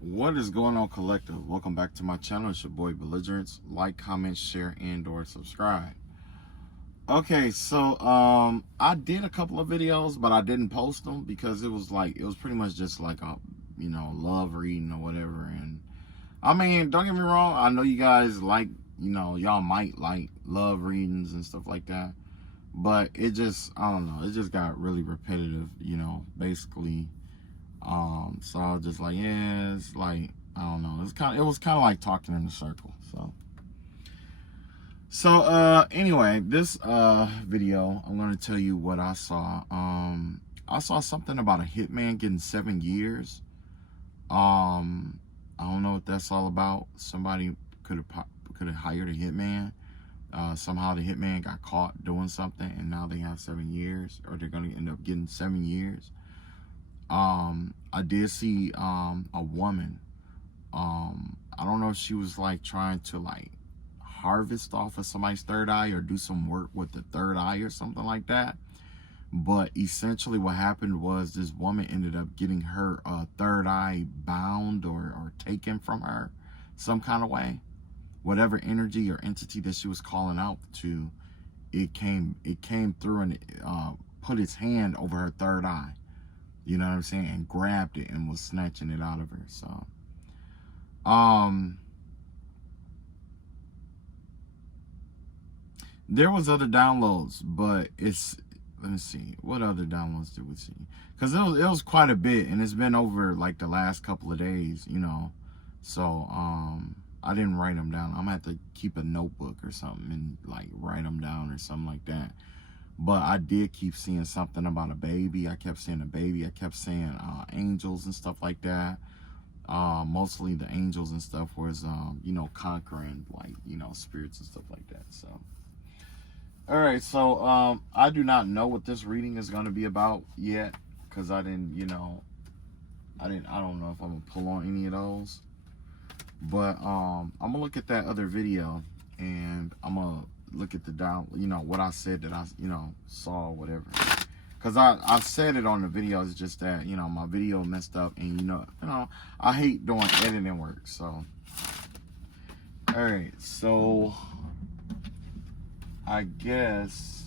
What is going on, collective? Welcome back to my channel. It's your boy Belligerence. Like, comment, share, and or subscribe. Okay, so I did a couple of videos, but I didn't post them because it was pretty much just like a love reading or whatever. And I mean, don't get me wrong, I know you guys like, y'all might like love readings and stuff like that, but it just, I don't know, it just got really repetitive, basically. So I was just like, yeah, it's like, I don't know, it was kind of like talking in a circle. So anyway, this video, I'm going to tell you what I saw. I saw something about a hitman getting 7 years. I don't know what that's all about. Somebody could have hired a hitman. Somehow the hitman got caught doing something, and now they have 7 years, or they're going to end up getting 7 years. I did see a woman. I don't know if she was like trying to like harvest off of somebody's third eye or do some work with the third eye or something like that. But essentially what happened was this woman ended up getting her third eye bound or taken from her some kind of way. Whatever energy or entity that she was calling out to, it came through and put its hand over her third eye. You know what I'm saying? And grabbed it and was snatching it out of her. So, there was other downloads, but let me see, what other downloads did we see? Because it was quite a bit, and it's been over like the last couple of days, So, I didn't write them down. I'm gonna have to keep a notebook or something and like write them down or something like that. But I did keep seeing something about a baby. I kept seeing a baby. I kept seeing angels and stuff like that. Mostly the angels and stuff was, conquering, like, spirits and stuff like that. So, all right. So, I do not know what this reading is going to be about yet, because I don't know if I'm going to pull on any of those. But I'm going to look at that other video, and I'm going to look at the what I said that I, saw or whatever. Because I said it on the video. It's just that, my video messed up, and, I hate doing editing work. So, all right. So, I guess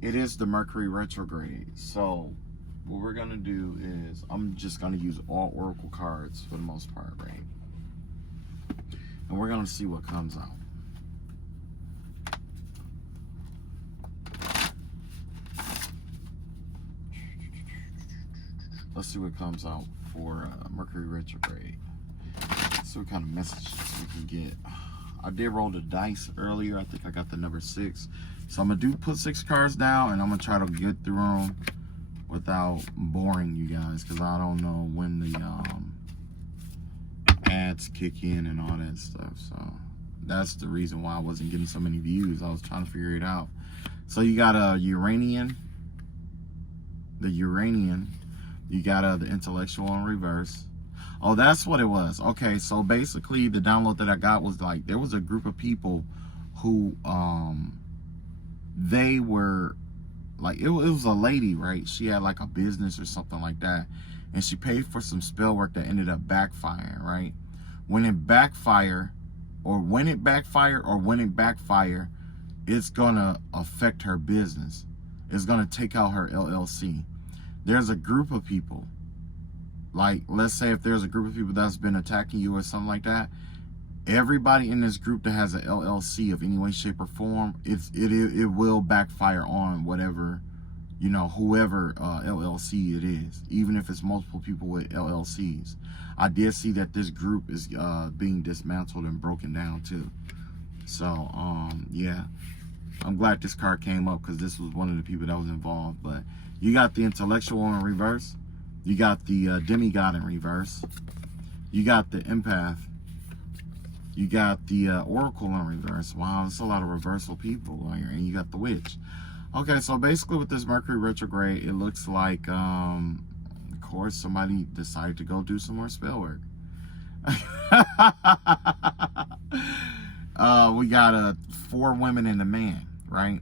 it is the Mercury retrograde. So, what we're going to do is I'm just going to use all oracle cards for the most part, right? And we're going to see what comes out. Let's see what comes out for Mercury retrograde. Let's see what kind of messages we can get. I did roll the dice earlier. I think I got the number 6. So I'm going to put 6 cards down, and I'm going to try to get through them without boring you guys, because I don't know when the ads kick in and all that stuff. So that's the reason why I wasn't getting so many views. I was trying to figure it out. So you got a Uranian. The Uranian. You got the intellectual in reverse. Oh, that's what it was. Okay, so basically the download that I got was like, there was a group of people who, they were, like, it was a lady, right? She had like a business or something like that. And she paid for some spell work that ended up backfiring, right? When it backfire, it's gonna affect her business. It's gonna take out her LLC. There's a group of people, like, let's say if there's a group of people that's been attacking you or something like that, everybody in this group that has an LLC of any way, shape, or form, it will backfire on whatever, whoever LLC it is, even if it's multiple people with LLCs. I did see that this group is being dismantled and broken down too. So, yeah. I'm glad this card came up, because this was one of the people that was involved. But you got the intellectual in reverse. You got the demigod in reverse. You got the empath. You got the oracle in reverse. Wow, there's a lot of reversal people here. And you got the witch. Okay, so basically with this Mercury retrograde, it looks like, of course, somebody decided to go do some more spell work. We got 4 women and a man, right?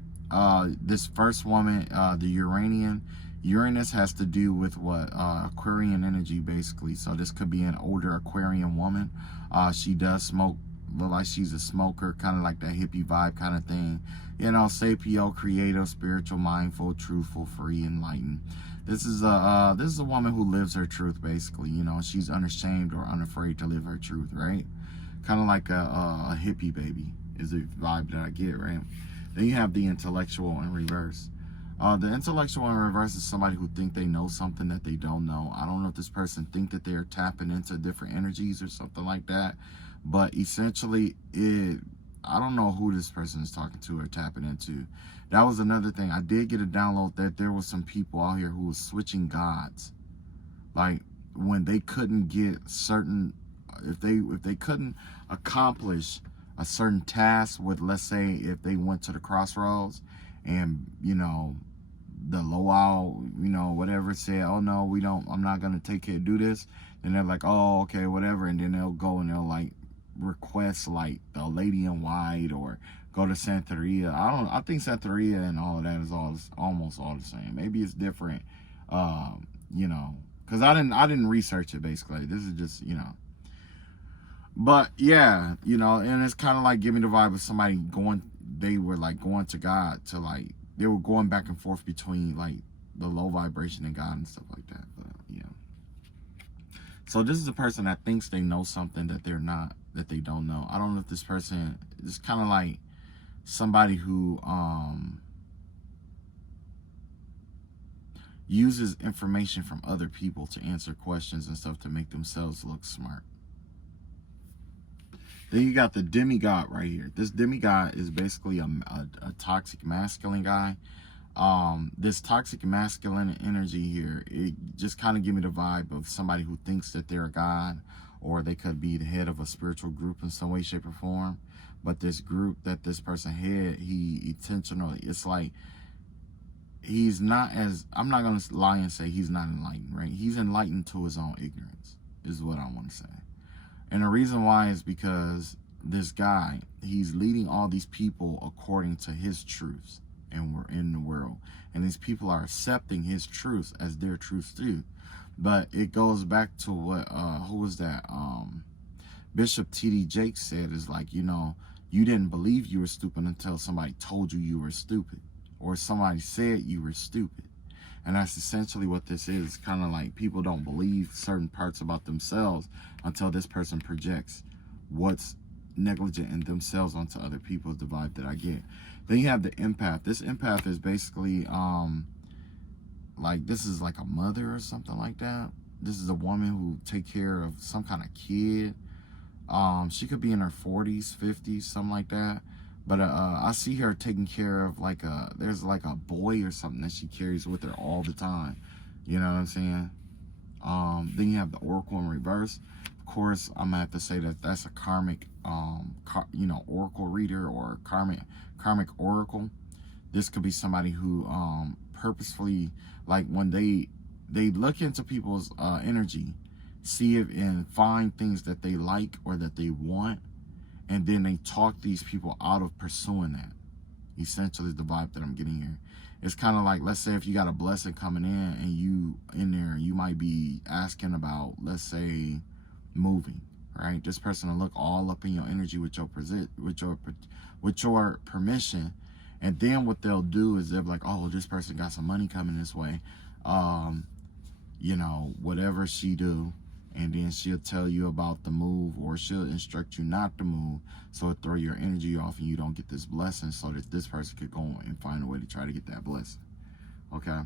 This first woman, the Uranian, Uranus has to do with what? Aquarian energy, basically. So this could be an older Aquarian woman. She does smoke, look like she's a smoker, kind of like that hippie vibe kind of thing. You know, sapio, creative, spiritual, mindful, truthful, free, enlightened. This is a woman who lives her truth, basically. You know, she's unashamed or unafraid to live her truth, right? Kind of like a hippie baby is the vibe that I get, right? Then you have the intellectual in reverse. The intellectual in reverse is somebody who think they know something that they don't know. I don't know if this person think that they're tapping into different energies or something like that, but essentially I don't know who this person is talking to or tapping into. That was another thing. I did get a download that there was some people out here who was switching gods. Like when they couldn't get certain, if they couldn't accomplish a certain task with, let's say, if they went to the crossroads and, you know, the Loal, you know, whatever said, oh no, I'm not gonna take care, do this, and they're like, oh okay, whatever, and then they'll go and they'll like request like the Lady in White or go to Santeria. I think Santeria and all of that is almost all the same. Maybe it's different, you know, because I didn't research it, basically. This is just, you know. But yeah, you know, and it's kind of like giving the vibe of somebody they were like going to God to like, they were going back and forth between like the low vibration and God and stuff like that. But yeah. So this is a person that thinks they know something that they're not, that they don't know. I don't know if this person is kind of like somebody who uses information from other people to answer questions and stuff to make themselves look smart. Then you got the demigod right here. This demigod is basically a toxic masculine guy. This toxic masculine energy here, it just kind of give me the vibe of somebody who thinks that they're a god, or they could be the head of a spiritual group in some way, shape, or form. But this group that this person had, he intentionally, it's like he's not as, I'm not going to lie and say he's not enlightened, right? He's enlightened to his own ignorance, is what I want to say. And the reason why is because this guy, he's leading all these people according to his truths, and we're in the world. And these people are accepting his truths as their truths too. But it goes back to what, who was that? Bishop T.D. Jakes said, is like, you know, you didn't believe you were stupid until somebody told you were stupid, or somebody said you were stupid. And that's essentially what this is. Kind of like people don't believe certain parts about themselves until this person projects what's negligent in themselves onto other people, is the vibe that I get. Then you have the empath. This empath is basically like, this is like a mother or something like that. This is a woman who take care of some kind of kid. She could be in her 40s, 50s, something like that. But I see her taking care of like there's like a boy or something that she carries with her all the time. You know what I'm saying? Then you have the oracle in reverse. Of course, I'm gonna have to say that that's a karmic, you know, oracle reader, or karmic oracle. This could be somebody who purposefully, like when they look into people's energy, see it and find things that they like or that they want, and then they talk these people out of pursuing that. Essentially, the vibe that I'm getting here. It's kind of like, let's say if you got a blessing coming in and you in there, you might be asking about, let's say, moving, right? This person will look all up in your energy with your permission, and then what they'll do is they'll be like, oh, this person got some money coming this way, you know, whatever she do. And then she'll tell you about the move, or she'll instruct you not to move, so it throw your energy off and you don't get this blessing, so that this person could go and find a way to try to get that blessing. Okay?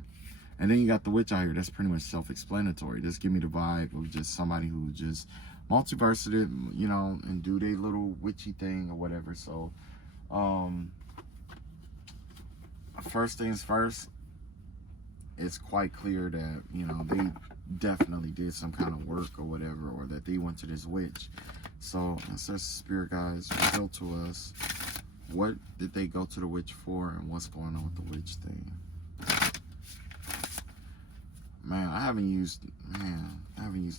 And then you got the witch out here. That's pretty much self-explanatory. Just give me the vibe of just somebody who just multiversity, you know, and do their little witchy thing or whatever. So, first things first, it's quite clear that, you know, they definitely did some kind of work or whatever, or that they went to this witch. So let's just, spirit guides, reveal to us, what did they go to the witch for, and what's going on with the witch thing. Man, I haven't used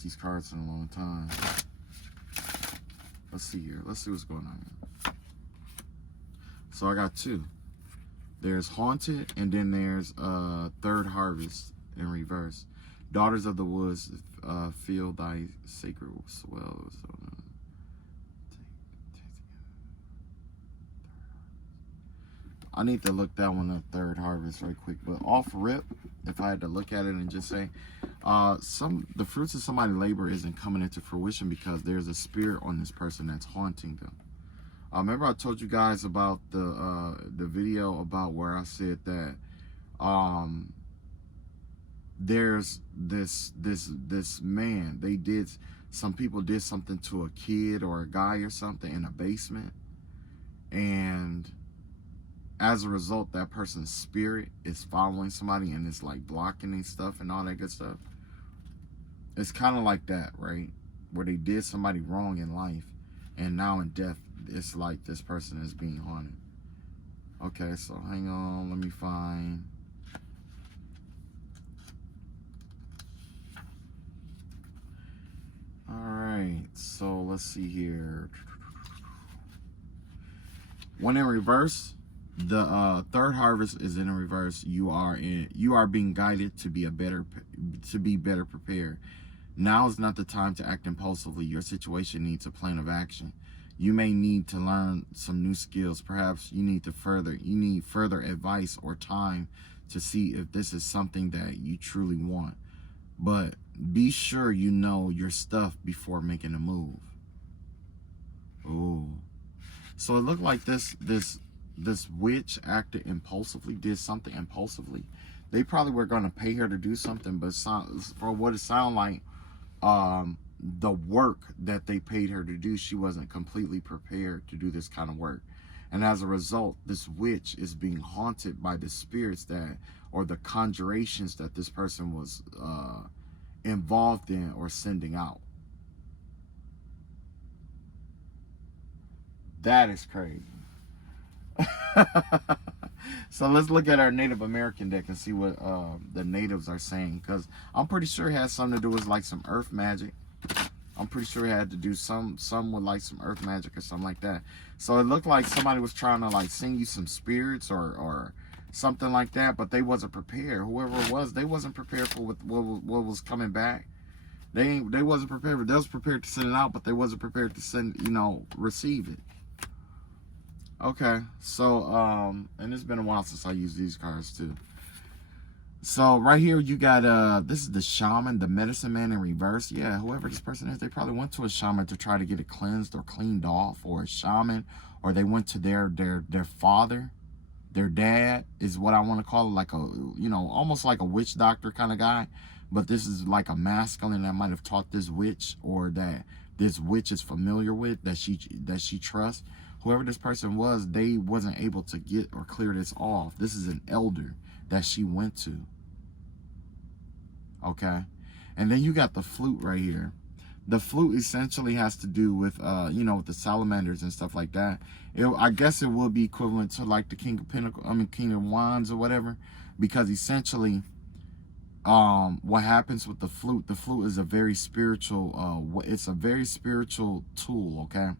these cards in a long time. Let's see here. Let's see what's going on here. So I got two. There's haunted, and then there's third harvest. in reverse. Daughters of the woods, feel thy sacred swell. I need to look that one up, third harvest, right quick. But off rip, if I had to look at it and just say, the fruits of somebody's labor isn't coming into fruition because there's a spirit on this person that's haunting them. Remember I told you guys about the video about where I said that there's this man, some people did something to a kid or a guy or something in a basement, and as a result, that person's spirit is following somebody and it's like blocking these stuff and all that good stuff. It's kind of like that, right? Where they did somebody wrong in life, and now in death, it's like this person is being haunted. Okay, so hang on, let me find. All right, so let's see here. When in reverse, the third harvest is in reverse. You are being guided to be better prepared. Now is not the time to act impulsively. Your situation needs a plan of action. You may need to learn some new skills. Perhaps you need further advice or time to see if this is something that you truly want. But be sure you know your stuff before making a move. Oh, so it looked like this witch acted impulsively, did something impulsively. They probably were going to pay her to do something, but for what it sounded like, the work that they paid her to do, she wasn't completely prepared to do this kind of work. And as a result, this witch is being haunted by the spirits or the conjurations that this person was involved in or sending out. That is crazy. So let's look at our Native American deck and see what the natives are saying, because I'm pretty sure it has something to do with like some earth magic. I'm pretty sure it had to do some with like some earth magic or something like that. So it looked like somebody was trying to like sing you some spirits or something like that, but they wasn't prepared. Whoever it was, they wasn't prepared for what was coming back. They wasn't prepared. They was prepared to send it out, but they wasn't prepared to receive it. Okay, so and it's been a while since I used these cards too. So right here you got this is the shaman, the medicine man in reverse. Yeah, whoever this person is, they probably went to a shaman to try to get it cleansed or cleaned off, or a shaman, or they went to their father, their dad is what I want to call it, like almost like a witch doctor kind of guy. But this is like a masculine that might have taught this witch, or that this witch is familiar with, that she trusts. Whoever this person was, they wasn't able to get or clear this off. This is an elder that she went to. Okay. And then you got the flute right here. The flute essentially has to do with, with the salamanders and stuff like that. I guess it would be equivalent to like the King of Wands or whatever, because essentially, what happens with the flute is a very spiritual, it's a very spiritual tool. Okay.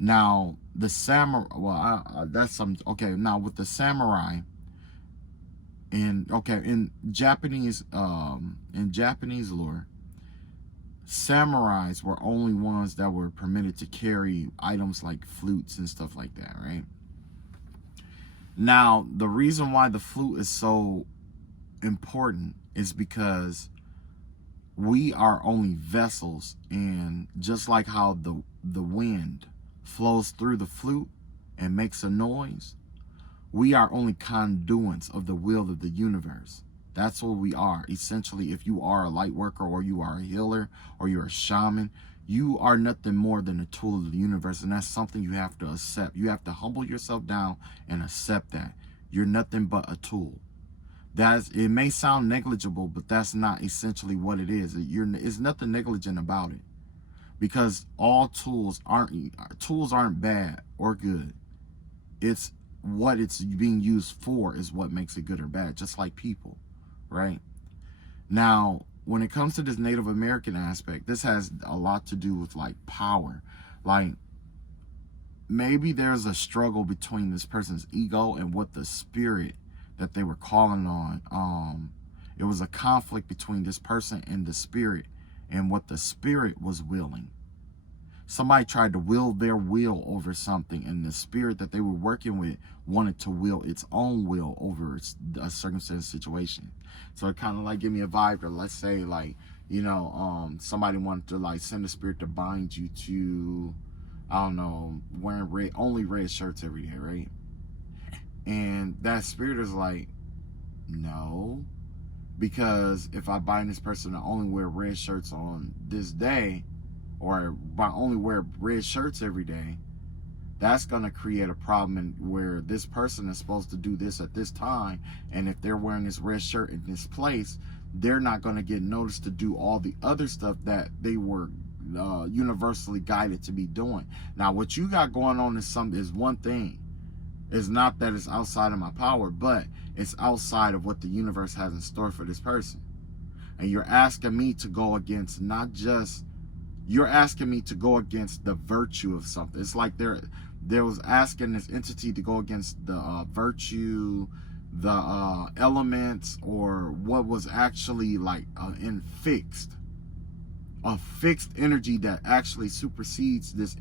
Now the samurai, now with the samurai, in Japanese lore, samurais were only ones that were permitted to carry items like flutes and stuff like that, right? Now the reason why the flute is so important is because we are only vessels, and just like how the wind flows through the flute and makes a noise, we are only conduits of the will of the universe. That's what we are. Essentially, if you are a light worker, or you are a healer, or you're a shaman, you are nothing more than a tool of the universe, and that's something you have to accept. You have to humble yourself down and accept that. You're nothing but a tool. It may sound negligible, but that's not essentially what it is. It's nothing negligent about it. Because all tools aren't bad or good. It's what it's being used for is what makes it good or bad, just like people, right? Now, when it comes to this Native American aspect, this has a lot to do with like power. Like maybe there's a struggle between this person's ego and what the spirit that they were calling on. It was a conflict between this person and the spirit, and what the spirit was willing. Somebody tried to will their will over something, and the spirit that they were working with wanted to will its own will over a circumstance situation. So it kind of like give me a vibe that, let's say, like, you know, somebody wanted to like send a spirit to bind you to, I don't know, wearing only red shirts every day, right? And that spirit is like, no, because if I bind this person to only wear red shirts on this day, or by only wear red shirts every day, that's going to create a problem where this person is supposed to do this at this time, and if they're wearing this red shirt in this place, they're not going to get noticed to do all the other stuff that they were universally guided to be doing. Now, what you got going on is one thing. It's not that it's outside of my power, but it's outside of what the universe has in store for this person. And you're asking me to go against you're asking me to go against the virtue of something. It's like there was asking this entity to go against the virtue, the elements, or what was actually like a fixed energy that actually supersedes this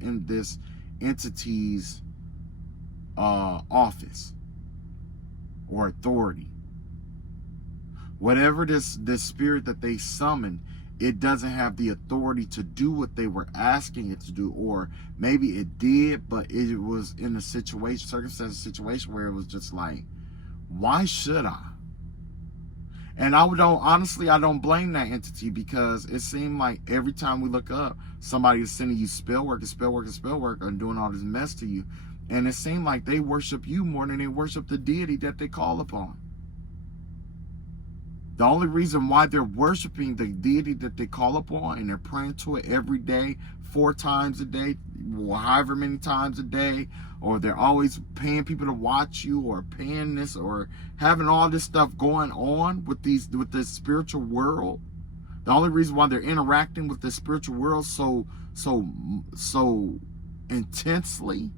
entity's office or authority. Whatever this spirit that they summoned, it doesn't have the authority to do what they were asking it to do, or maybe it did, but it was in a situation where it was just like, why should I? And I don't blame that entity, because it seemed like every time we look up, somebody is sending you spellwork and doing all this mess to you. And it seemed like they worship you more than they worship the deity that they call upon. The only reason why they're worshiping the deity that they call upon, and they're praying to it every day, 4 times a day, however many times a day, or they're always paying people to watch you, or paying this, or having all this stuff going on with this spiritual world. The only reason why they're interacting with the spiritual world so intensely,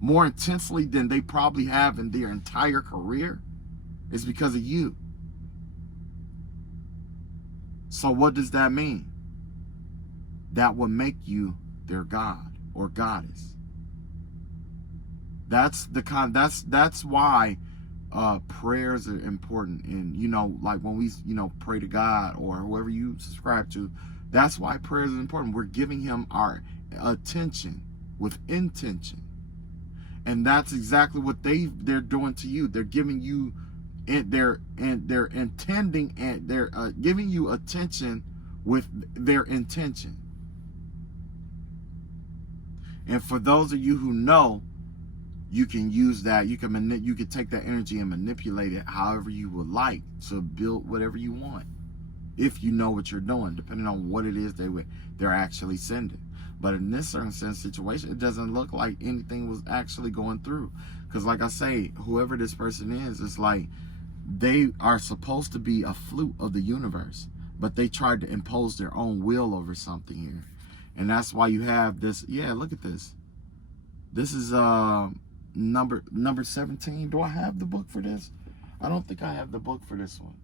more intensely than they probably have in their entire career, is because of you. So what does that mean? That would make you their god or goddess. That's why prayers are important. And, you know, like when we, you know, pray to God or whoever you subscribe to, that's why prayers are important. We're giving him our attention with intention. And that's exactly what they're doing to you. They're giving you, they're intending, and they're giving you attention with their intention. And for those of you who know, you can use that. You can take that energy and manipulate it however you would like to build whatever you want, if you know what you're doing, depending on what it is they're actually sending. But in this certain situation, it doesn't look like anything was actually going through. Because like I say, whoever this person is, it's like they are supposed to be a flute of the universe, but they tried to impose their own will over something here. And that's why you have this. Yeah, look at this. This is number 17. Do I have the book for this? I don't think I have the book for this one.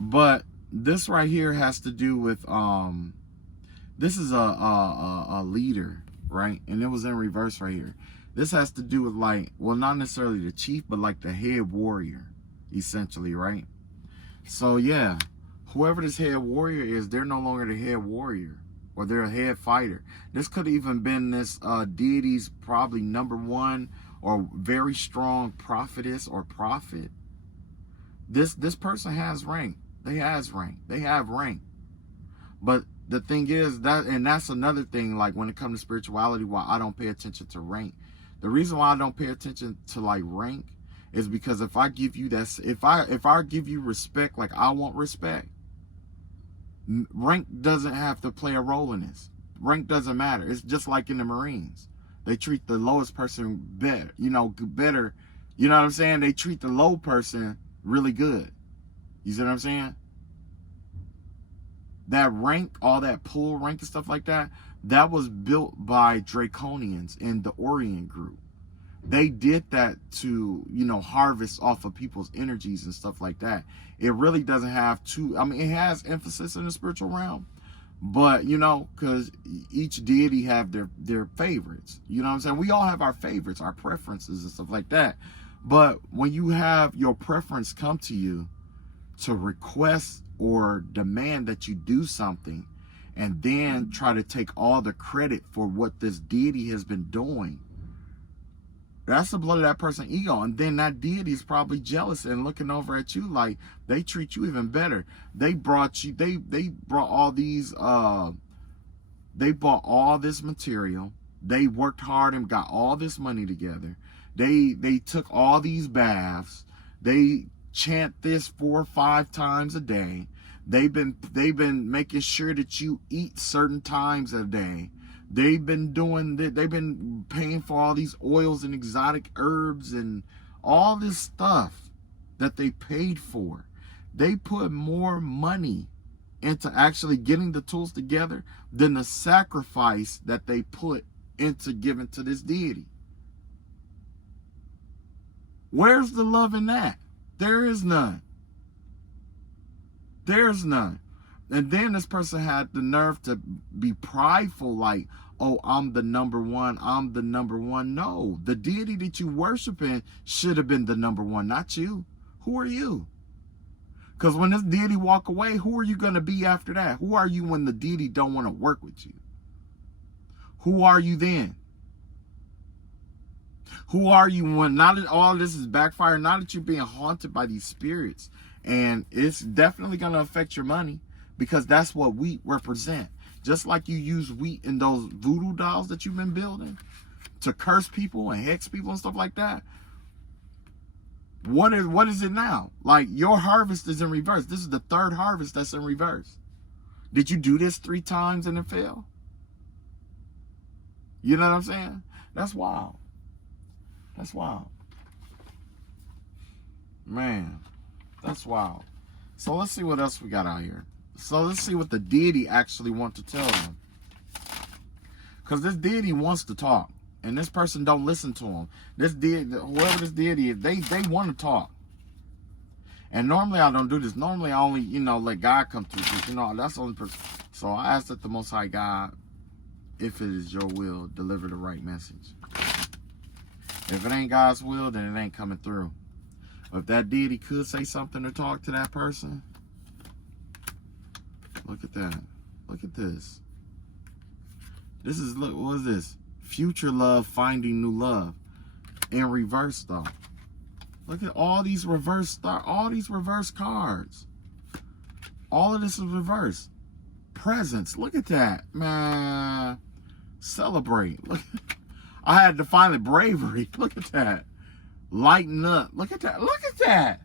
But this right here has to do with this is a leader, right? And it was in reverse right here. This has to do with, like, well, not necessarily the chief, but like the head warrior, essentially, right? So yeah, whoever this head warrior is, they're no longer the head warrior, or they're a head fighter. This could have even been this deity's probably #1 or very strong prophetess or prophet. This person has rank. They have rank. But the thing is that's another thing, like when it comes to spirituality, why I don't pay attention to rank. The reason why I don't pay attention to like rank is because if I give you that, if I give you respect like I want respect, rank doesn't have to play a role in this. Rank doesn't matter. It's just like in the Marines. They treat the lowest person better, better. You know what I'm saying? They treat the low person really good. You see what I'm saying? That rank, all that pull rank and stuff like that, that was built by Draconians in the Orient group. They did that to, you know, harvest off of people's energies and stuff like that. It really doesn't have to, I mean, it has emphasis in the spiritual realm, but, you know, because each deity have their favorites. You know what I'm saying? We all have our favorites, our preferences and stuff like that. But when you have your preference come to you to request or demand that you do something, and then try to take all the credit for what this deity has been doing, that's the blood of that person's ego. And then that deity is probably jealous and looking over at you like they treat you even better. They brought you, they brought all these, they bought all this material. They worked hard and got all this money together. They took all these baths. They chant this 4 or 5 times a day. They've been making sure that you eat certain times a day. They've been paying for all these oils and exotic herbs and all this stuff that they paid for. They put more money into actually getting the tools together than the sacrifice that they put into giving to this deity. Where's the love in that? There is none. There's none. And then this person had the nerve to be prideful, like, oh, I'm the number one. I'm the number one. No, the deity that you worshiping should have been the number one, not you. Who are you? Because when this deity walk away, who are you going to be after that? Who are you when the deity don't want to work with you? Who are you then? Who are you when now that all this is backfiring, now that you're being haunted by these spirits? And it's definitely going to affect your money, because that's what wheat represent. Just like you use wheat in those voodoo dolls that you've been building to curse people and hex people and stuff like that. What is it now? Like, your harvest is in reverse. This is the 3rd harvest that's in reverse. Did you do this 3 times and it failed? You know what I'm saying? That's wild. That's wild. Man, that's wild. So let's see what else we got out here. So let's see what the deity actually wants to tell them. Because this deity wants to talk. And this person don't listen to him. This deity, whoever this deity is, they want to talk. And normally I don't do this. Normally I only, you know, let God come through. You know, that's the only person. So I ask that the Most High God, if it is your will, deliver the right message. If it ain't God's will, then it ain't coming through. If that deity could say something or talk to that person, look at that. Look at this. This is, look, what is this? Future love finding new love. In reverse, though. Look at all these reverse cards. All of this is reverse. Presents. Look at that. Man. Celebrate. Look. I had to find the bravery. Look at that. Lighten up. Look at that. Look at that.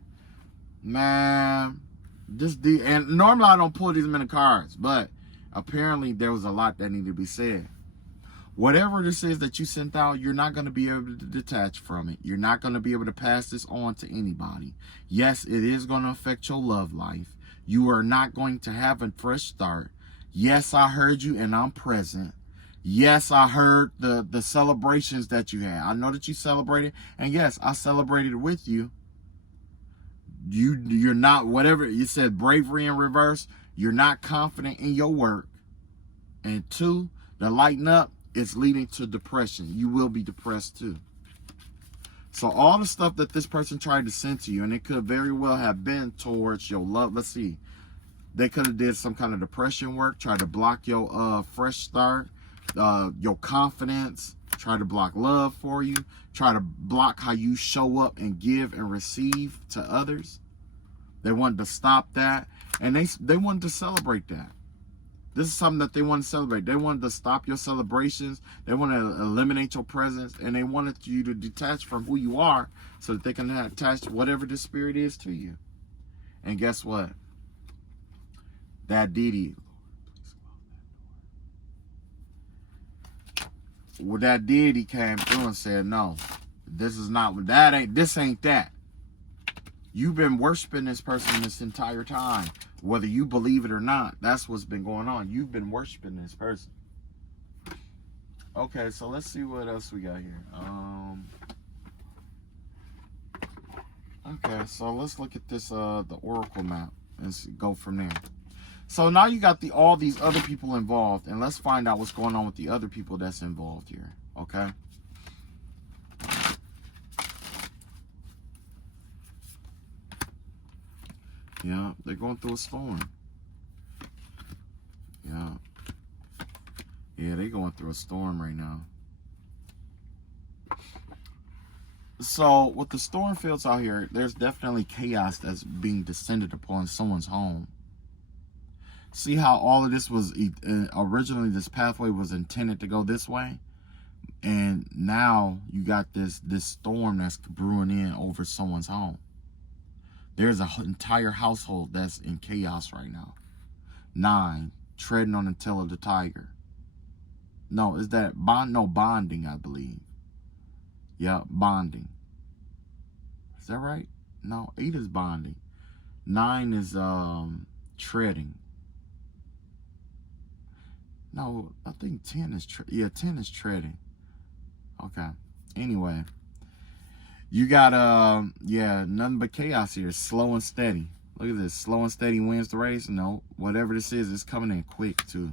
Man. And normally I don't pull these many cards, but apparently there was a lot that needed to be said. Whatever this is that you sent out, you're not going to be able to detach from it. You're not going to be able to pass this on to anybody. Yes, it is going to affect your love life. You are not going to have a fresh start. Yes, I heard you and I'm present. Yes, I heard the celebrations that you had. I know that you celebrated. And yes, I celebrated with you. You're not, whatever you said, bravery in reverse. You're not confident in your work. And 2, the lighten up, it's leading to depression. You will be depressed too. So all the stuff that this person tried to send to you, and it could very well have been towards your love. Let's see. They could have did some kind of depression work, try to block your fresh start, your confidence, try to block love for you, try to block how you show up and give and receive to others. They wanted to stop that, and they wanted to celebrate that. This is something that they want to celebrate. They wanted to stop your celebrations. They want to eliminate your presence, and they wanted you to detach from who you are so that they can attach whatever the spirit is to you. And guess what? That deity, well, that deity came through and said, no, this is not, this ain't that. You've been worshiping this person this entire time. Whether you believe it or not, that's what's been going on. You've been worshiping this person. Okay, so let's see what else we got here. Okay, so let's look at this the oracle map and go from there. So now you got all these other people involved, and let's find out what's going on with the other people that's involved here. Okay. Yeah, they're going through a storm. Yeah. Yeah, they're going through a storm right now. So with the storm fields out here, there's definitely chaos that's being descended upon someone's home. See how all of this was originally, this pathway was intended to go this way, and now you got this storm that's brewing in over someone's home. There's an entire household that's in chaos right now. 9, treading on the tail of the tiger. No, is that bonding, I believe. Yeah, bonding. Is that right? No, 8 is bonding. 9 is treading. No, I think 10 is 10 is treading. Okay. Anyway, you got nothing but chaos here. Slow and steady. Look at this. Slow and steady wins the race. No, whatever this is, it's coming in quick too.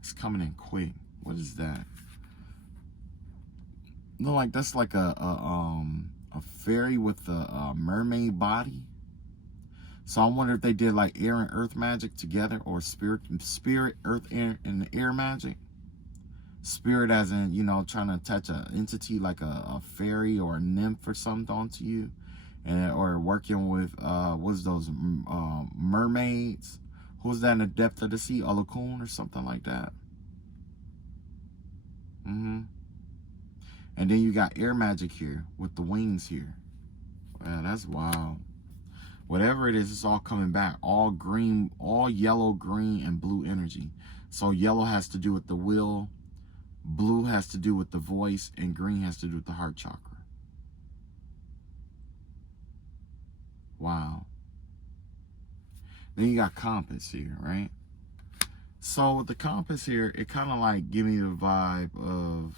It's coming in quick. What is that? No, like that's like a fairy with a mermaid body. So I wonder if they did like air and earth magic together, or spirit, earth, air, and air magic. Spirit as in, you know, trying to attach an entity like a fairy or a nymph or something onto you, and or working with what's those mermaids? Who's that in the depth of the sea? Olokun or something like that. And then you got air magic here with the wings here. Man, that's wild. Whatever it is, it's all coming back. All green, all yellow, green, and blue energy. So yellow has to do with the will, blue has to do with the voice, and green has to do with the heart chakra. Wow. Then you got compass here, right? So with the compass here, it kind of like give me the vibe of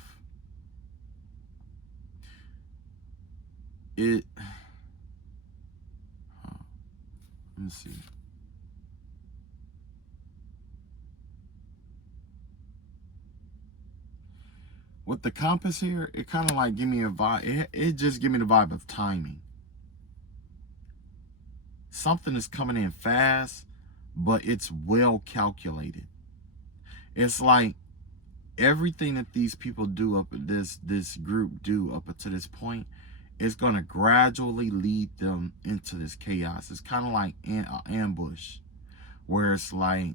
it. Let me see. With the compass here, it kind of like give me a vibe. It just give me the vibe of timing. Something is coming in fast, but it's well calculated. It's like everything that these people do up at this group do up to this point is going to gradually lead them into this chaos. It's kind of like an ambush, where it's like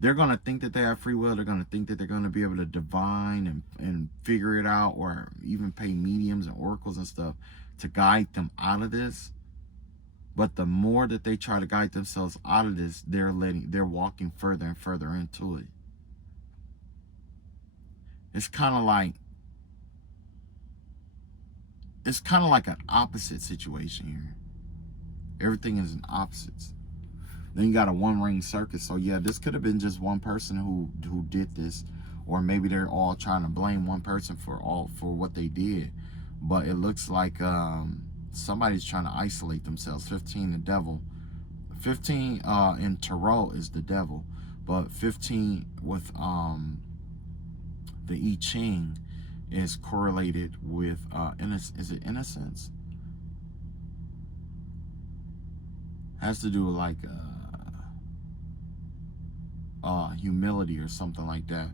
they're going to think that they have free will. They're going to think that they're going to be able to divine and figure it out, or even pay mediums and oracles and stuff to guide them out of this. But the more that they try to guide themselves out of this, they're walking further and further into it. It's kind of like an opposite situation here. Everything is in opposites. Then you got a one-ring circus. So yeah, this could have been just one person who did this, or maybe they're all trying to blame one person for what they did. But it looks like somebody's trying to isolate themselves. 15, the devil. 15 in tarot is the devil, but 15 with the I Ching is correlated with is it innocence? Has to do with like humility or something like that.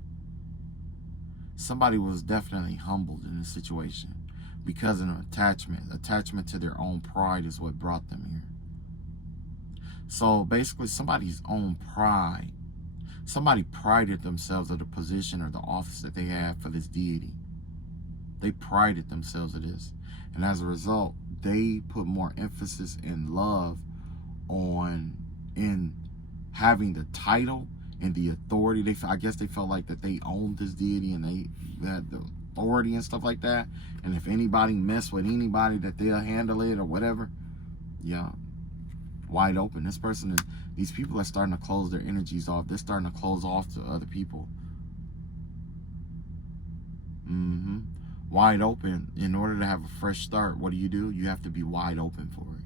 Somebody was definitely humbled in this situation because of an attachment to their own pride is what brought them here. So basically somebody's own pride, somebody prided themselves of the position or the office that they have for this deity. They prided themselves of this, and as a result they put more emphasis and love in having the title and the authority. I guess they felt like that they owned this deity and they had the authority and stuff like that, and if anybody mess with anybody, that they'll handle it or whatever. Yeah, wide open. These people are starting to close their energies off. They're starting to close off to other people. Wide open, in order to have a fresh start, what do? You have to be wide open for it.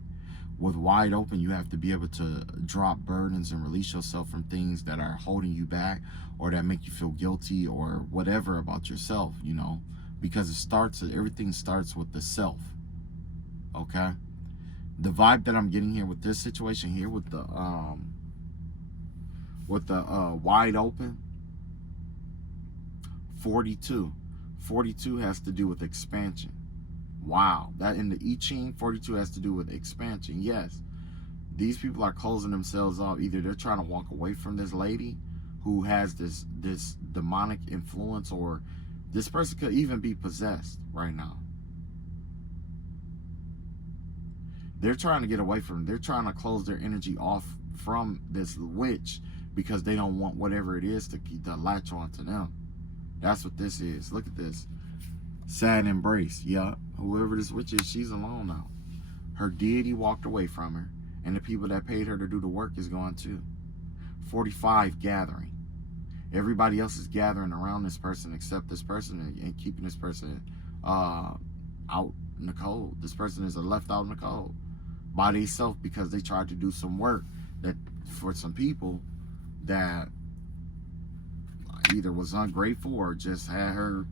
With wide open, you have to be able to drop burdens and release yourself from things that are holding you back or that make you feel guilty or whatever about yourself, you know, because everything starts with the self. Okay. The vibe that I'm getting here with this situation here with the wide open 42. 42 has to do with expansion. Wow, that in the I Ching, 42 has to do with expansion. Yes, these people are closing themselves off. Either they're trying to walk away from this lady who has this demonic influence, or this person could even be possessed right now. They're trying to get away from, they're trying to close their energy off from this witch because they don't want whatever it is to latch on to them. That's what this is. Look at this. Sad embrace. Yeah. Whoever this witch is, she's alone now. Her deity walked away from her, and the people that paid her to do the work is gone too. 45 gathering. Everybody else is gathering around this person except this person and keeping this person out in the cold. This person is left out in the cold by themselves because they tried to do some work that for some people that either was ungrateful or just had her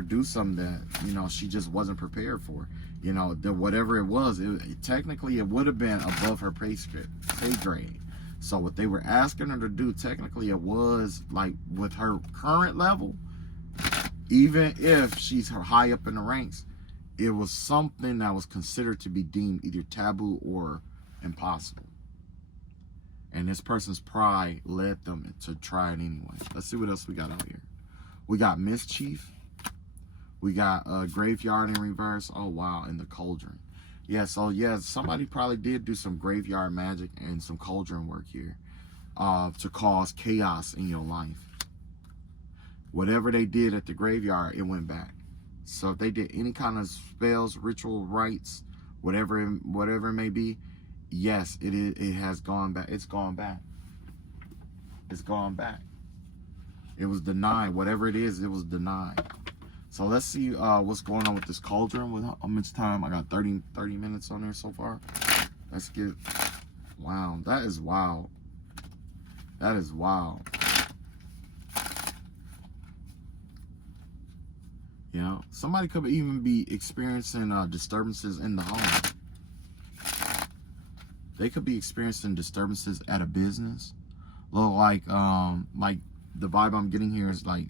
do something that, you know, she just wasn't prepared for. You know, whatever it was, technically it would have been above her pay grade. So what they were asking her to do, technically it was like with her current level, even if she's high up in the ranks, it was something that was considered to be deemed either taboo or impossible. And this person's pride led them to try it anyway. Let's see what else we got out here. We got mischief. We got graveyard in reverse. Oh, wow. And the cauldron. Yeah, so, yeah, somebody probably did do some graveyard magic and some cauldron work here to cause chaos in your life. Whatever they did at the graveyard, it went back. So if they did any kind of spells, ritual rites, whatever it may be, yes, it has gone back. It's gone back. It's gone back. It was denied. Whatever it is, it was denied. So let's see what's going on with this cauldron. With how much time? I got 30 minutes on there so far. Let's get... Wow, that is wild. That is wild. You know, somebody could even be experiencing disturbances in the home. They could be experiencing disturbances at a business. Look like the vibe I'm getting here is like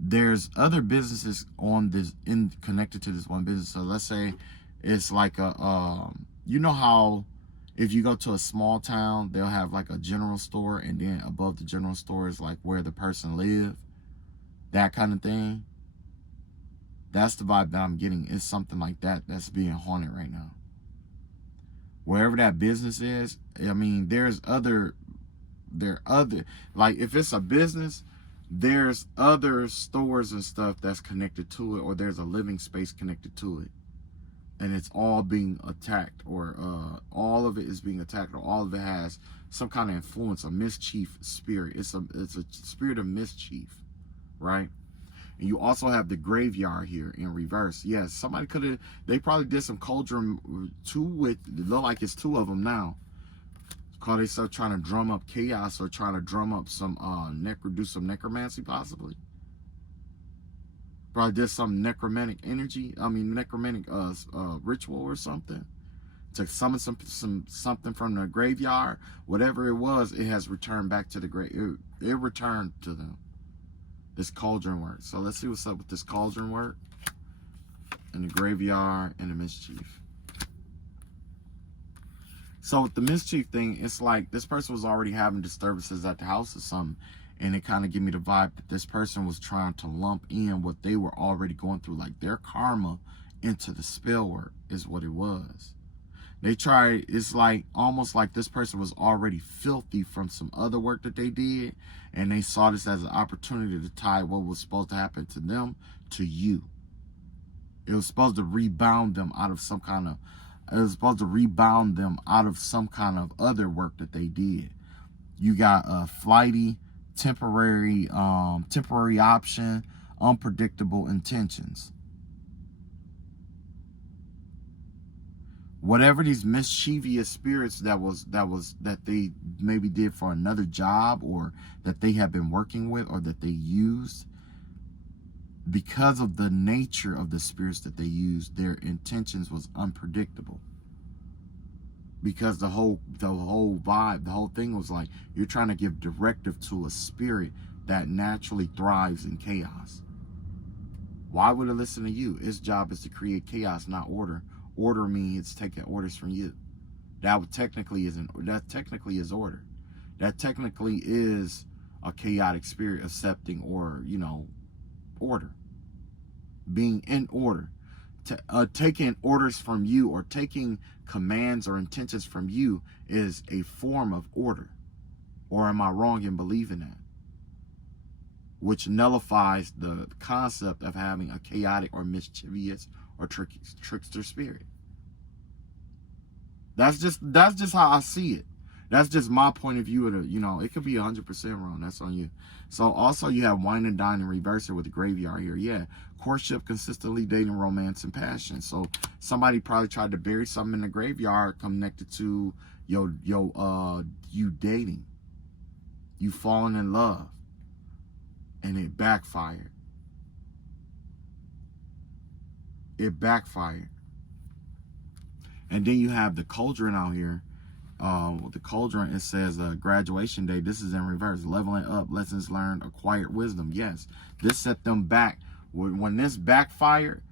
there's other businesses on this connected to this one business. So let's say it's like a you know how if you go to a small town, they'll have like a general store, and then above the general store is like where the person live, that kind of thing. That's the vibe that I'm getting. It's something like that that's being haunted right now. Wherever that business is, I mean, like if it's a business, there's other stores and stuff that's connected to it, or there's a living space connected to it. And it's all being attacked, or all of it is being attacked, or all of it has some kind of influence, a mischief spirit. It's a spirit of mischief, right? And you also have the graveyard here in reverse. Yes, somebody they probably did some cauldron too with, it look like it's two of them now. Because they start trying to drum up chaos or trying to drum up some, do some necromancy possibly. Probably did some necromantic ritual or something. To summon something from the graveyard. Whatever it was, it has returned back to the grave. It returned to them. This cauldron work. So let's see what's up with this cauldron work and the graveyard and the mischief. So with the mischief thing, it's like this person was already having disturbances at the house or something, and it kind of gave me the vibe that this person was trying to lump in what they were already going through, like their karma, into the spell work is what it was. They tried, it's like almost like this person was already filthy from some other work that they did, and they saw this as an opportunity to tie what was supposed to happen to them to you. It was supposed to rebound them out of some kind of, other work that they did. You got a flighty, temporary option, unpredictable intentions. Whatever these mischievous spirits that they maybe did for another job, or that they have been working with, or that they used, because of the nature of the spirits that they used, their intentions was unpredictable. Because the whole vibe, the whole thing was like, you're trying to give directive to a spirit that naturally thrives in chaos. Why would it listen to you? Its job is to create chaos, not order. Order means it's taking orders from you. That technically is order. That technically is a chaotic spirit accepting, or order, being in order. Taking orders from you, or taking commands or intentions from you, is a form of order. Or am I wrong in believing that? Which nullifies the concept of having a chaotic or mischievous or trickster spirit. That's just how I see it. That's just my point of view of the, it could be 100% wrong. That's on you. So also you have wine and dine and reverse it with the graveyard here. Yeah. Courtship, consistently dating, romance, and passion. So somebody probably tried to bury something in the graveyard connected to you dating. You falling in love. And it backfired. It backfired. And then you have the cauldron out here. With the cauldron, it says graduation day. This is in reverse. Leveling up, lessons learned, acquired wisdom. Yes, this set them back. When this backfired,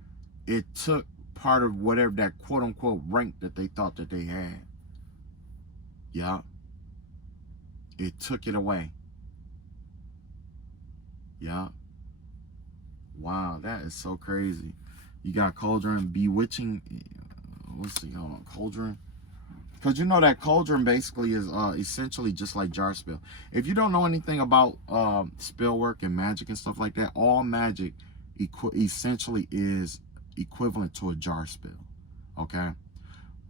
it took part of whatever that quote unquote rank that they thought that they had. Yeah. It took it away. Yeah. Wow, that is so crazy. You got cauldron, bewitching. Let's see, hold on, cauldron. Because that cauldron basically is essentially just like jar spell. If you don't know anything about spell work and magic and stuff like that, all magic essentially is equivalent to a jar spell. Okay?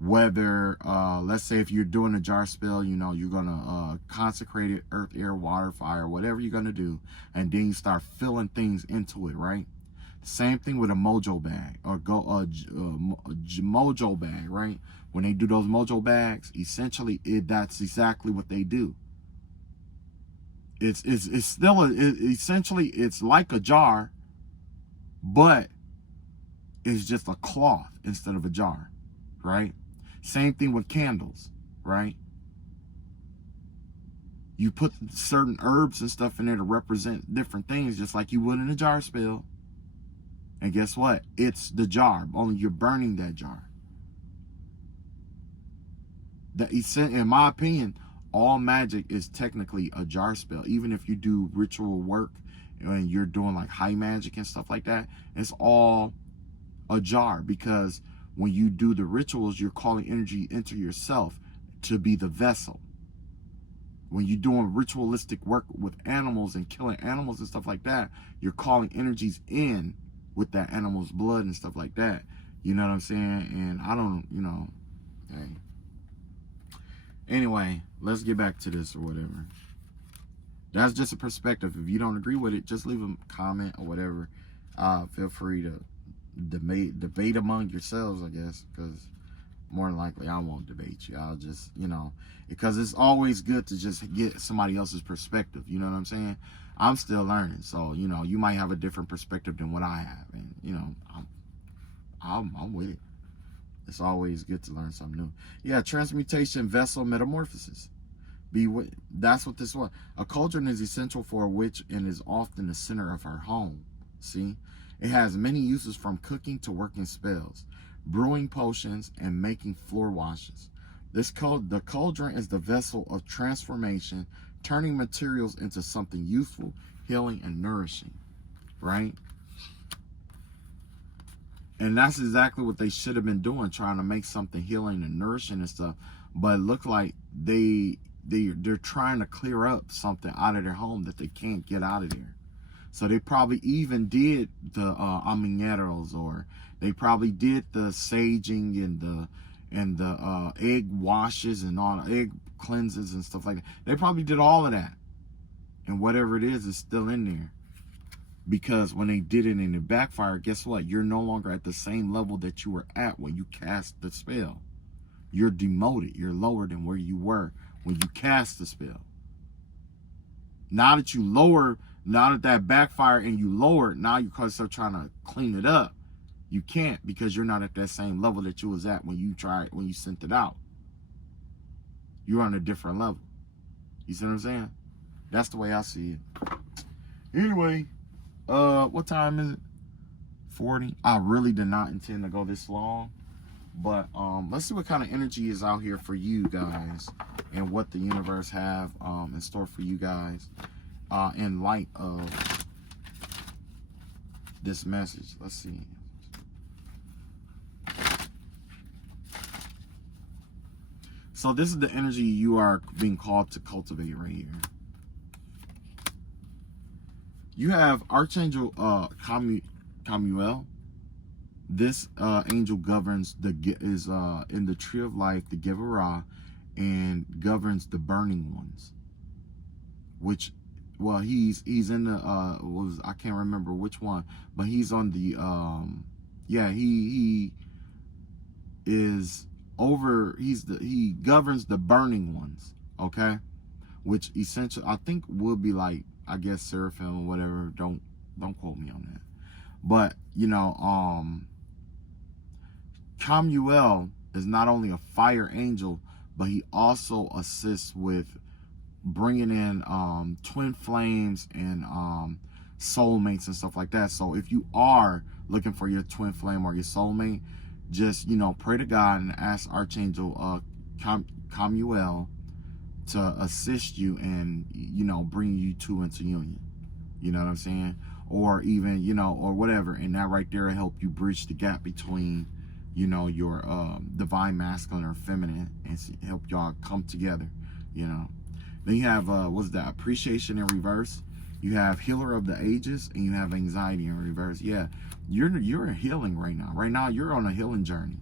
Whether, let's say if you're doing a jar spell, you're going to consecrate it, earth, air, water, fire, whatever you're going to do. And then you start filling things into it, right? Same thing with a mojo bag, or mojo bag, right? When they do those mojo bags, essentially that's exactly what they do. It's still essentially it's like a jar, but it's just a cloth instead of a jar, right? Same thing with candles, right? You put certain herbs and stuff in there to represent different things, just like you would in a jar spell. And guess what? It's the jar, only you're burning that jar. In my opinion, all magic is technically a jar spell. Even if you do ritual work and you're doing like high magic and stuff like that, it's all a jar, because when you do the rituals, you're calling energy into yourself to be the vessel. When you're doing ritualistic work with animals and killing animals and stuff like that, you're calling energies in with that animal's blood and stuff like that. You know what I'm saying? And I don't, hey. Anyway, let's get back to this or whatever. That's just a perspective. If you don't agree with it, just leave a comment or whatever. Feel free to debate among yourselves, I guess, because more than likely I won't debate you. I'll just, because it's always good to just get somebody else's perspective. You know what I'm saying? I'm still learning, so you might have a different perspective than what I have, and I'm with it. It's always good to learn something new. Yeah, transmutation, vessel, metamorphosis. That's what this was. A cauldron is essential for a witch and is often the center of her home. See, it has many uses, from cooking to working spells, brewing potions, and making floor washes. The cauldron is the vessel of transformation, turning materials into something useful, healing, and nourishing, right? And that's exactly what they should have been doing, trying to make something healing and nourishing and stuff. But it looked like they're trying to clear up something out of their home that they can't get out of there. So they probably even did the amineros, or they probably did the saging and the egg washes and all the egg cleanses and stuff like that. They probably did all of that. And whatever it is still in there. Because when they did it and it backfired, guess what? You're no longer at the same level that you were at when you cast the spell. You're demoted. You're lower than where you were when you cast the spell. Now that you lower, now that that backfired and you lower, now you start trying to clean it up. You can't, because you're not at that same level that you was at when you sent it out. You're on a different level. You see what I'm saying? That's the way I see it. Anyway, what time is it? 40. I really did not intend to go this long, but let's see what kind of energy is out here for you guys, and what the universe have in store for you guys in light of this message. Let's see. So this is the energy you are being called to cultivate right here. You have Archangel Camuel. This angel governs in the tree of life, the Giverah, and governs the burning ones. Which, well, he's in the I can't remember which one, but he's on the he is over. He governs the burning ones. Okay, which essentially I think would be like, I guess, seraphim or whatever. Don't quote me on that. But you know, Camuel is not only a fire angel, but he also assists with bringing in twin flames and soulmates and stuff like that. So if you are looking for your twin flame or your soulmate, just, you know, pray to God and ask Archangel Camuel to assist you and, you know, bring you two into union. You know what I'm saying? Or even, you know, or whatever. And that right there will help you bridge the gap between, you know, your divine masculine or feminine, and help y'all come together, you know. Then you have, what's that? Appreciation in reverse. You have healer of the ages, and you have anxiety in reverse. Yeah, you're healing right now. Right now, you're on a healing journey.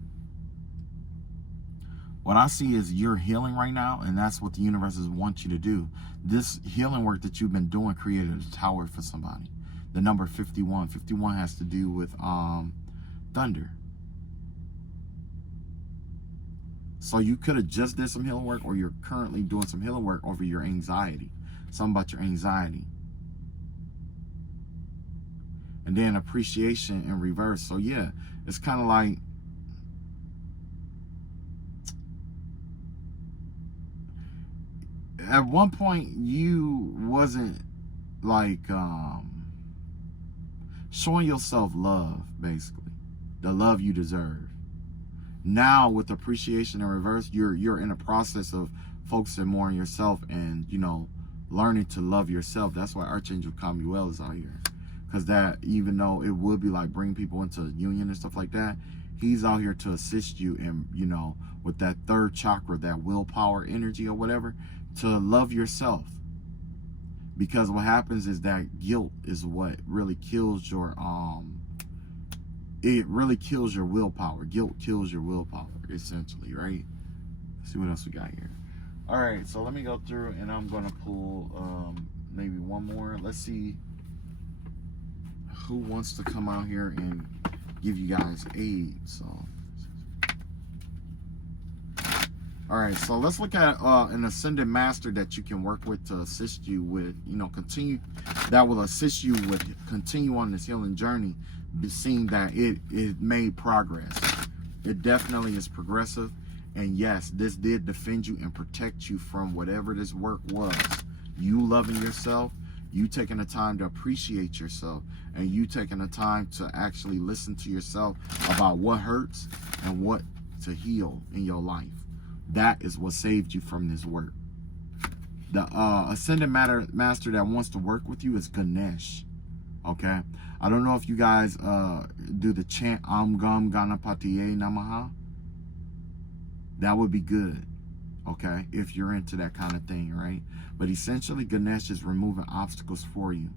What I see is you're healing right now, and that's what the universe wants you to do. This healing work that you've been doing created a tower for somebody. The number 51. 51 has to do with thunder. So you could have just did some healing work, or you're currently doing some healing work over your anxiety. Something about your anxiety. And then appreciation in reverse. So yeah, it's kind of like, at one point you wasn't like showing yourself love, basically. The love you deserve. Now with appreciation in reverse, you're in a process of focusing more on yourself and, you know, learning to love yourself. That's why Archangel Camuel is out here. Because that, even though it would be like bring people into union and stuff like that, he's out here to assist you in, you know, with that third chakra, that willpower energy or whatever, to love yourself. Because what happens is that guilt is what really kills your it really kills your willpower. Guilt kills your willpower, essentially, right? Let's see what else we got here. All right, so let me go through, and I'm gonna pull maybe one more. Let's see who wants to come out here and give you guys aid. So, all right, so let's look at an ascended master that you can work with to assist you with, you know, that will assist you with continue on this healing journey, seeing that it made progress. It definitely is progressive. And yes, this did defend you and protect you from whatever this work was. You loving yourself, you taking the time to appreciate yourself, and you taking the time to actually listen to yourself about what hurts and what to heal in your life. That is what saved you from this work. The ascended master that wants to work with you is Ganesh. Okay, I don't know if you guys do the chant Am Gam Ganapatiye Namaha. That would be good, okay, if you're into that kind of thing, right? But essentially, Ganesh is removing obstacles for you,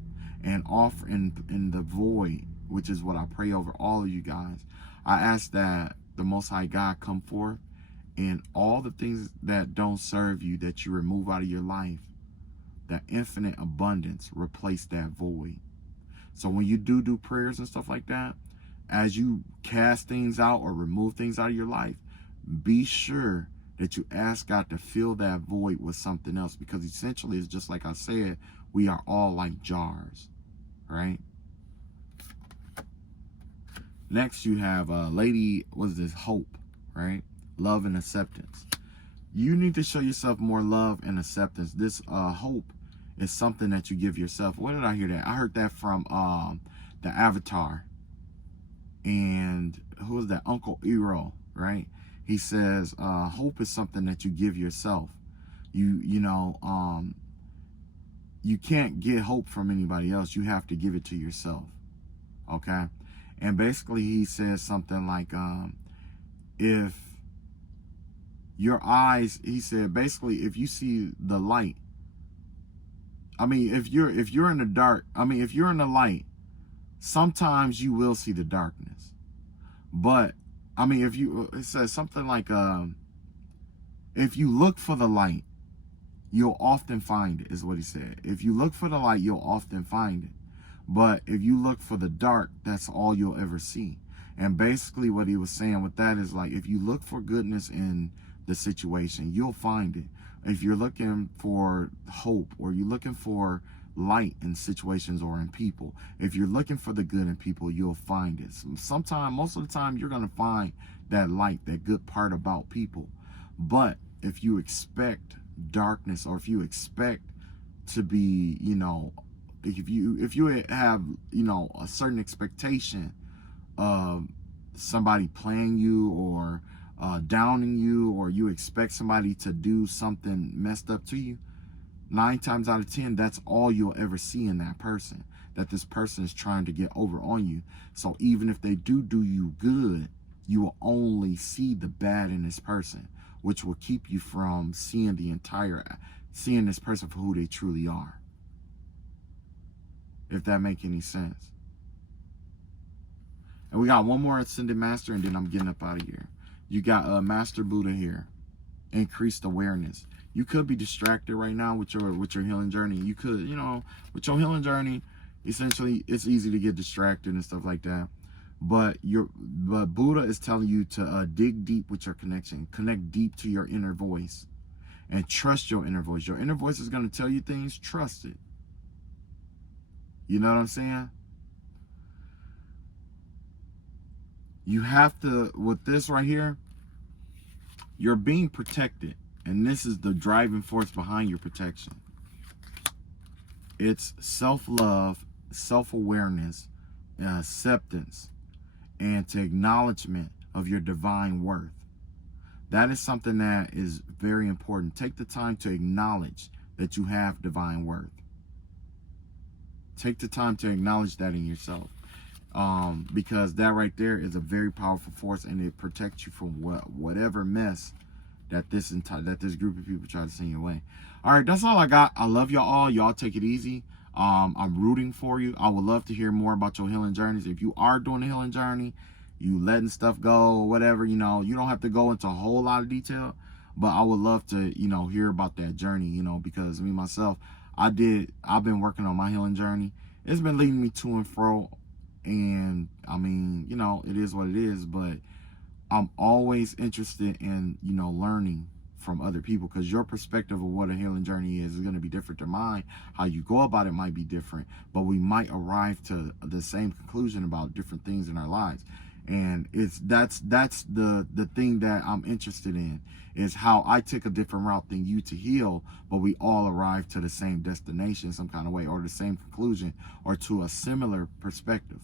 and off in the void, which is what I pray over all of you guys. I ask that the Most High God come forth, and all the things that don't serve you, that you remove out of your life, that infinite abundance replace that void. So when you do prayers and stuff like that, as you cast things out or remove things out of your life, be sure that you ask God to fill that void with something else, because essentially it's just like I said, we are all like jars, right? Next, you have lady, what is this? Hope, right? Love and acceptance. You need to show yourself more love and acceptance. This hope is something that you give yourself. Where did I hear that? I heard that from the Avatar. And who was that? Uncle Iroh, right? He says hope is something that you give yourself. You can't get hope from anybody else. You have to give it to yourself. Okay? And basically he says something like if your eyes, he said, basically, if you see the light, I mean, if you're in the dark, I mean, if you're in the light, sometimes you will see the darkness. But I mean, it says something like if you look for the light, you'll often find it, is what he said. If you look for the light, you'll often find it. But if you look for the dark, that's all you'll ever see. And basically what he was saying with that is, like, if you look for goodness in the situation, you'll find it. If you're looking for hope, or you're looking for light in situations or in people, if you're looking for the good in people, you'll find it. Sometimes, most of the time, you're going to find that light, that good part about people. But if you expect darkness, or if you expect to be, if you have, a certain expectation of somebody playing you, or downing you, or you expect somebody to do something messed up to you, 9 times out of 10, that's all you'll ever see in that person, that this person is trying to get over on you. So even if they do you good, you will only see the bad in this person, which will keep you from seeing this person for who they truly are. If that make any sense. And we got one more Ascended Master, and then I'm getting up out of here. You got Master Buddha here. Increased awareness. You could be distracted right now with your healing journey. You could, with your healing journey, essentially, it's easy to get distracted and stuff like that. But Buddha is telling you to dig deep with your connection. Connect deep to your inner voice. And trust your inner voice. Your inner voice is going to tell you things. Trust it. You know what I'm saying? You have to, with this right here, you're being protected. And this is the driving force behind your protection. It's self-love, self-awareness, acceptance, and to acknowledgement of your divine worth. That is something that is very important. Take the time to acknowledge that you have divine worth. Take the time to acknowledge that in yourself. Because that right there is a very powerful force, and it protects you from whatever mess that this group of people try to send your way. All right, that's all I got. I love y'all all. Y'all take it easy. I'm rooting for you. I would love to hear more about your healing journeys. If you are doing a healing journey, you letting stuff go or whatever, you don't have to go into a whole lot of detail, but I would love to, hear about that journey, because me, myself, I've been working on my healing journey. It's been leading me to and fro, and I mean, it is what it is, but I'm always interested in, learning from other people, because your perspective of what a healing journey is going to be different to mine. How you go about it might be different, but we might arrive to the same conclusion about different things in our lives. And that's the thing that I'm interested in, is how I took a different route than you to heal, but we all arrive to the same destination some kind of way, or the same conclusion, or to a similar perspective.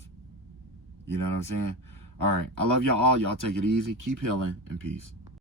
You know what I'm saying? All right. I love y'all all. Y'all take it easy. Keep healing, and peace.